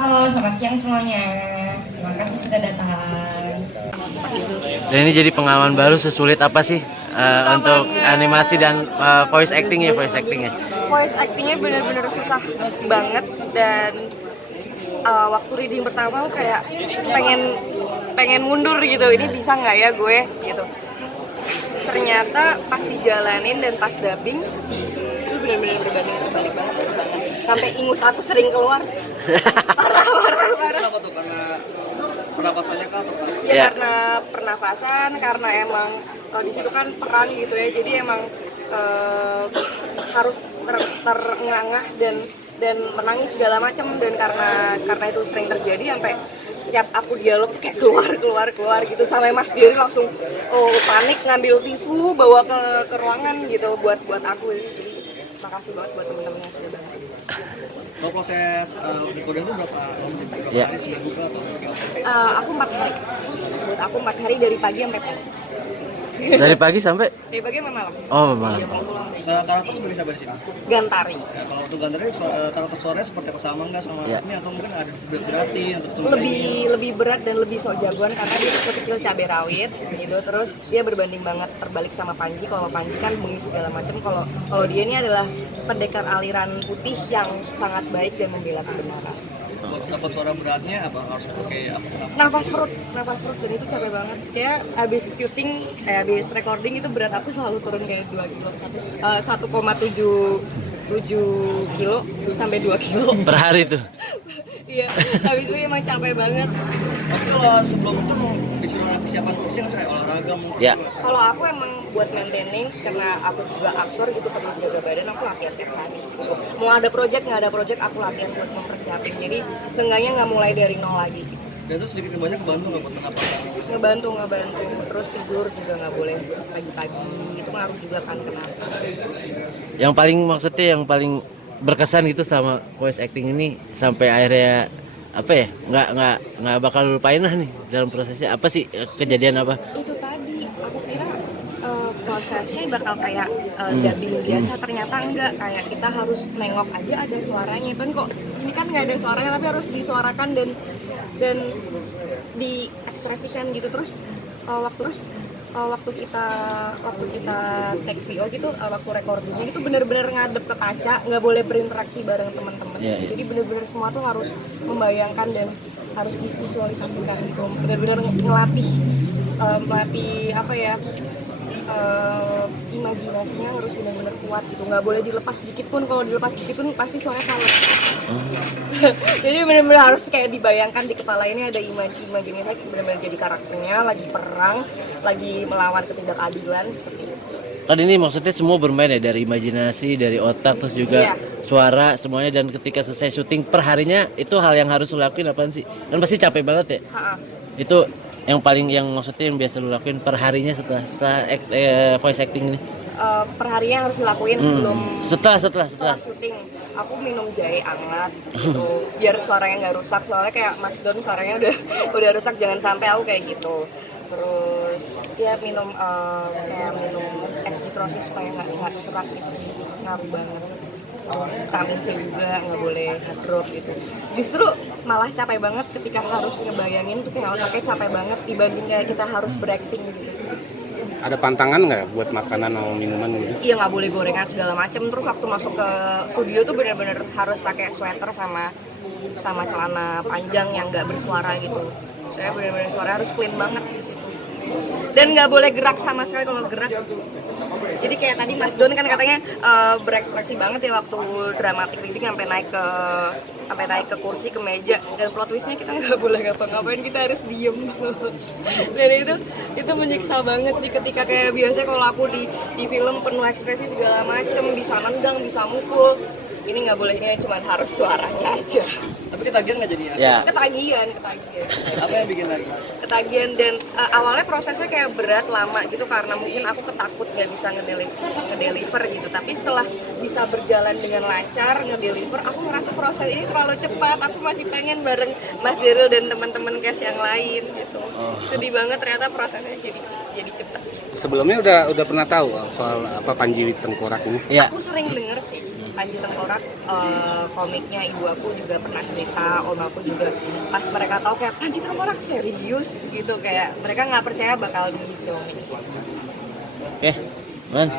Halo, selamat siang semuanya. Terima kasih sudah datang. Dan ini jadi pengalaman baru, sesulit apa sih untuk animasi dan voice actingnya? Voice actingnya bener-bener susah banget dan waktu reading pertama aku kayak pengen pengen mundur gitu, ini bisa nggak ya gue gitu. Ternyata pas dijalanin dan pas dubbing itu bener-bener berbanding terbalik banget, sampai ingus aku sering keluar. Parah. Kenapa tuh? Karena pernapasannya kah atau apa? Ya, Ya. karena pernafasan, karena emang di situ kan peran gitu ya, jadi emang harus terengah-engah dan menangis segala macam, dan karena itu sering terjadi sampai setiap aku dialog tuh kayak keluar gitu, sampai Mas Giri langsung panik ngambil tisu bawa ke ruangan gitu buat aku. Jadi makasih banget buat teman-teman yang sudah bantu. Kalau proses recording itu berapa Ya. hari, seminggu kah atau mungkin apa? Aku 4 hari, buat aku 4 hari dari pagi sampai malam. Dari pagi sampai Dari pagi sampai malam. oh malam. Jam 10. Karakter sebagai siapa di sini? Gantari. Ya, kalau untuk Gantari karakter suaranya seperti apa, sama nggak sama Ya. ini, atau mungkin ada berat-beratin atau cuma lebih berat dan lebih sok jagoan karena dia kecil cabai rawit gitu, terus dia berbanding banget terbalik sama Panji. Kalau Panji kan bengis segala macam, kalau dia ini adalah pendekar aliran putih yang sangat baik dan membela kebenaran. buat dapat suara beratnya apa harus pakai apa? Nafas perut dan itu capek banget. Kayak habis recording itu berat aku selalu turun kayak 2 kilo, 1,7 kilo sampai 2 kilo. Per hari tuh. Iya, habis itu emang capek banget. Tapi kalau sebelum itu mau disuruh persiapan kursi nggak, saya olahraga mungkin? Ya. Kalau aku emang buat maintenance, karena aku juga aktor gitu, perlu jaga badan, aku latihan tiap hari gitu. Mau ada project nggak ada project, aku latihan buat mempersiapin. Jadi seenggaknya nggak mulai dari nol lagi gitu. Dan itu sedikit banyak kebantu nggak buat pernapasan? Ngebantu. Terus tidur juga nggak boleh pagi-pagi, itu ngaruh juga kan kenapa. Yang paling berkesan gitu sama voice acting ini sampai akhirnya apa ya? Nggak bakal lupain lah nih dalam prosesnya. Apa sih kejadian apa? Itu tadi aku kira prosesnya bakal kayak dubbing biasa, ternyata enggak. Kayak kita harus nengok aja ada suaranya kan, kok ini kan nggak ada suaranya tapi harus disuarakan dan diekspresikan gitu. Terus waktu kita take VO gitu, waktu recordingnya itu benar-benar ngadep ke kaca, nggak boleh berinteraksi bareng teman-teman. Jadi benar-benar semua tuh harus membayangkan dan harus divisualisasikan gitu, benar-benar melatih apa ya, imajinasinya harus benar-benar kuat gitu, nggak boleh dilepas sedikit pun. Kalau dilepas sedikit pun pasti suaranya salah. Jadi benar-benar harus kayak dibayangkan di kepala ini ada imajinasi benar-benar jadi karakternya lagi perang, lagi melawan ketidakadilan seperti itu. Kan ini maksudnya semua bermain ya, dari imajinasi, dari otak, terus juga suara semuanya. Dan ketika selesai syuting per harinya itu hal yang harus lo lakuin apaan sih? Kan pasti capek banget ya. Itu yang maksudnya yang biasa lo lakuin per harinya setelah voice acting ini. Per harinya harus dilakuin sebelum Setelah syuting. Aku minum jahe hangat gitu biar suaranya nggak rusak, soalnya kayak Mas Don suaranya udah rusak, jangan sampai aku kayak gitu. Terus ya minum es citrosis supaya nggak serak gitu sih, ngaruh banget. Terus vitamin C juga nggak boleh drop gitu. Justru malah capek banget ketika harus ngebayangin tuh, kayak otaknya capek banget dibanding kayak kita harus berakting gitu. Ada pantangan nggak buat makanan atau minuman gitu? Iya, nggak boleh gorengan segala macem. Terus waktu masuk ke studio tuh benar-benar harus pakai sweater sama celana panjang yang nggak bersuara gitu. Saya benar-benar suara harus clean banget di situ. Dan nggak boleh gerak sama sekali. Kalau gerak, jadi kayak tadi Mas Don kan katanya berekspresi banget ya waktu dramatic reading, sampai naik ke kursi, ke meja, dan plot twistnya kita nggak boleh ngapa-ngapain, kita harus diem. Dan itu menyiksa banget sih, ketika kayak biasanya kalau aku di film penuh ekspresi segala macem, bisa nendang, bisa mukul, ini nggak boleh, ini cuma harus suaranya aja. Tapi ketagihan nggak jadi ya? Ya. Ketagihan. Apa yang bikin lagi? Ketagihan, dan awalnya prosesnya kayak berat, lama gitu, karena mungkin aku ketakut nggak bisa ngedeliver gitu. Tapi setelah bisa berjalan dengan lancar, ngedeliver, aku ngerasa proses ini terlalu cepat. Aku masih pengen bareng Mas Daryl dan teman-teman cast yang lain gitu. Sedih banget, ternyata prosesnya jadi cepat. Sebelumnya udah pernah tahu soal apa Panji Tengkorak ini? Ya. Aku sering denger sih, Panji Tengkorak, komiknya ibu aku juga pernah cerita, om aku juga pas mereka tahu kayak Panji Tengkorak serius gitu, kayak mereka nggak percaya bakal di film ini. Oke, Man.